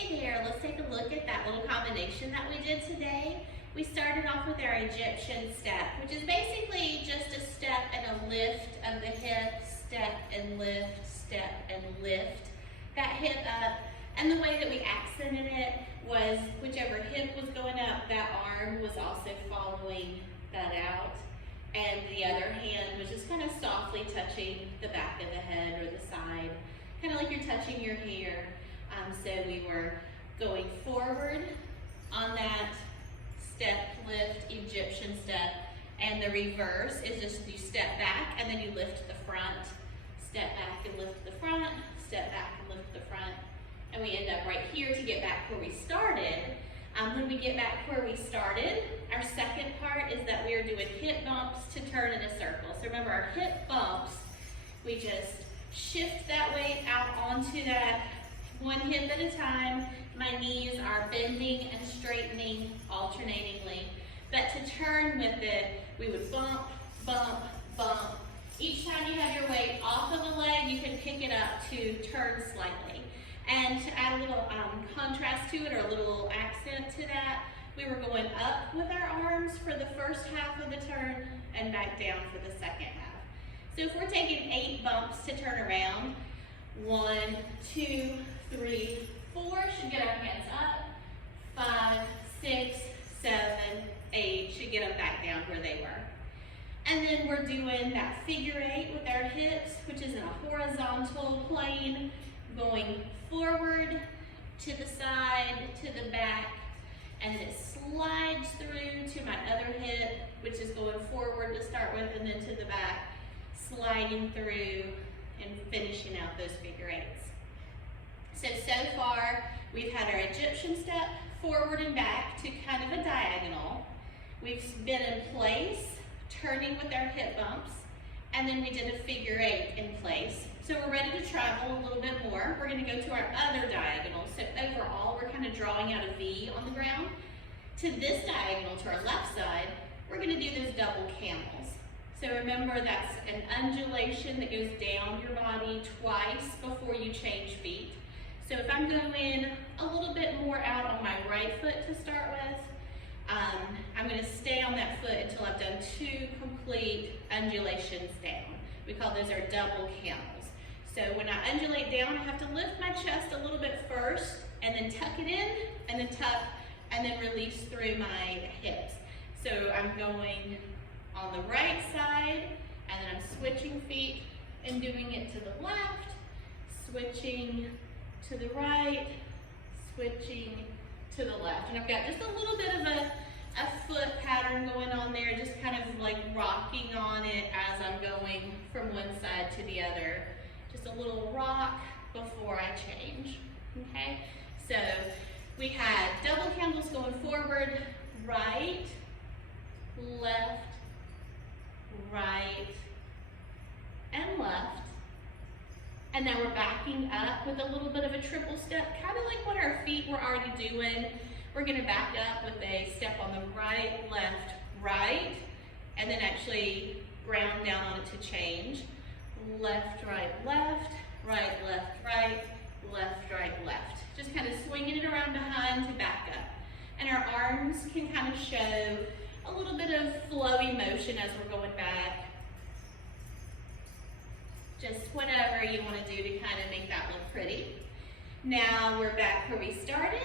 Hey there, let's take a look at that little combination that we did today. We started off with our Egyptian step, which is basically just a step and a lift of the hip, step and lift that hip up. And the way that we accented it was whichever hip was going up, that arm was also following that out. And the other hand was just kind of softly touching the back of the head or the side, kind of like you're touching your hair. So we were going forward on that step, lift, Egyptian step, and the reverse is just you step back and then you lift the front, step back and lift the front, step back and lift the front, and we end up right here to get back where we started. When we get back where we started, our second part is that we are doing hip bumps to turn in a circle. So remember our hip bumps, we just shift that weight out onto that one hip at a time. My knees are bending and straightening alternatingly. But to turn with it, we would bump, bump, bump. Each time you have your weight off of the leg, you can pick it up to turn slightly. And to add a little contrast to it, or a little accent to that, we were going up with our arms for the first half of the turn and back down for the second half. So if we're taking 8 bumps to turn around, 1, 2, 3, 4, should get our hands up, 5, 6, 7, 8, should get them back down where they were. And then we're doing that figure 8 with our hips, which is in a horizontal plane, going forward, to the side, to the back, and it slides through to my other hip, which is going forward to start with, and then to the back, sliding through and finishing out those figure 8s. So far, we've had our Egyptian step, forward and back to kind of a diagonal. We've been in place, turning with our hip bumps, and then we did a figure 8 in place. So we're ready to travel a little bit more. We're gonna go to our other diagonal. So overall, we're kind of drawing out a V on the ground. To this diagonal, to our left side, we're gonna do those double camels. So remember, that's an undulation that goes down your body twice before you change feet. So if I'm going a little bit more out on my right foot to start with, I'm gonna stay on that foot until I've done 2 complete undulations down. We call those our double camels. So when I undulate down, I have to lift my chest a little bit first, and then tuck it in, and then tuck, and then release through my hips. So I'm going on the right side, and then I'm switching feet and doing it to the left, switching to the right, switching to the left. And I've got just a little bit of a foot pattern going on there, just kind of like rocking on it as I'm going from one side to the other. Just a little rock before I change, okay? So we had double camels going forward, right, left, right, and left. And now we're backing up with a little bit of a triple step, kind of like what our feet were already doing. We're gonna back up with a step on the right, left, right, and then actually ground down on it to change. Left, right, left, right, left, right, left, right, left. Just kind of swinging it around behind to back up. And our arms can kind of show a little bit of flowy motion as we're going back. Just whatever you want to do to kind of make that look pretty. Now we're back where we started,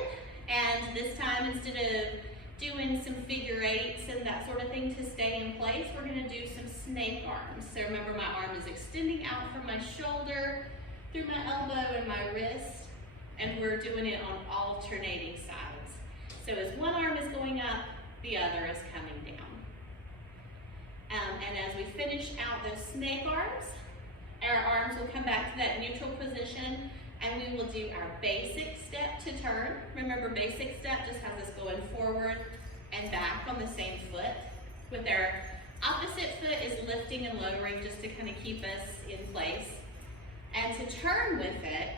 and this time instead of doing some figure 8s and that sort of thing to stay in place, we're going to do some snake arms. So remember, my arm is extending out from my shoulder, through my elbow and my wrist, and we're doing it on alternating sides. So as one arm is going up, the other is coming down. And as we finish out those snake arms, our arms will come back to that neutral position, and we will do our basic step to turn. Remember, basic step just has us going forward and back on the same foot, with our opposite foot is lifting and lowering just to kind of keep us in place. And to turn with it,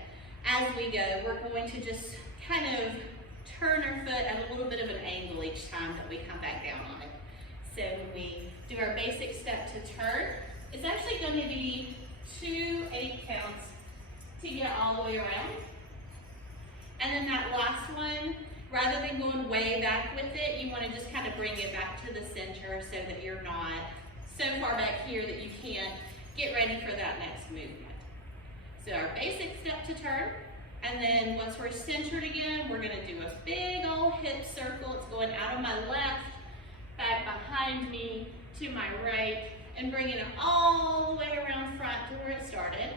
as we go, we're going to just kind of turn our foot at a little bit of an angle each time that we come back down on it. So when we do our basic step to turn, it's actually going to be 2 8 counts to get all the way around. And then that last one, rather than going way back with it, you want to just kind of bring it back to the center so that you're not so far back here that you can't get ready for that next movement. So our basic step to turn, and then once we're centered again, we're going to do a big old hip circle. It's going out of my left, back behind me, to my right, and bringing it all the way around front to where it started.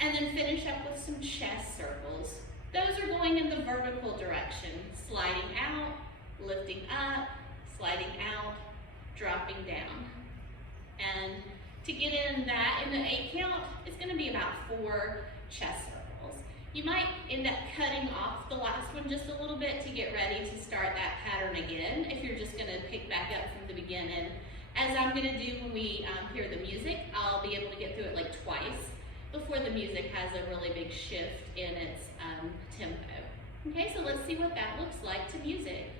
And then finish up with some chest circles. Those are going in the vertical direction, sliding out, lifting up, sliding out, dropping down. And to get in that, in the 8 count, it's going to be about 4 chest circles. You might end up cutting off the last one just a little bit to get ready to start that pattern again, if you're just going to pick back up from the beginning. As I'm going to do when we hear the music, I'll be able to get through it like twice before the music has a really big shift in its tempo. Okay, so let's see what that looks like to music.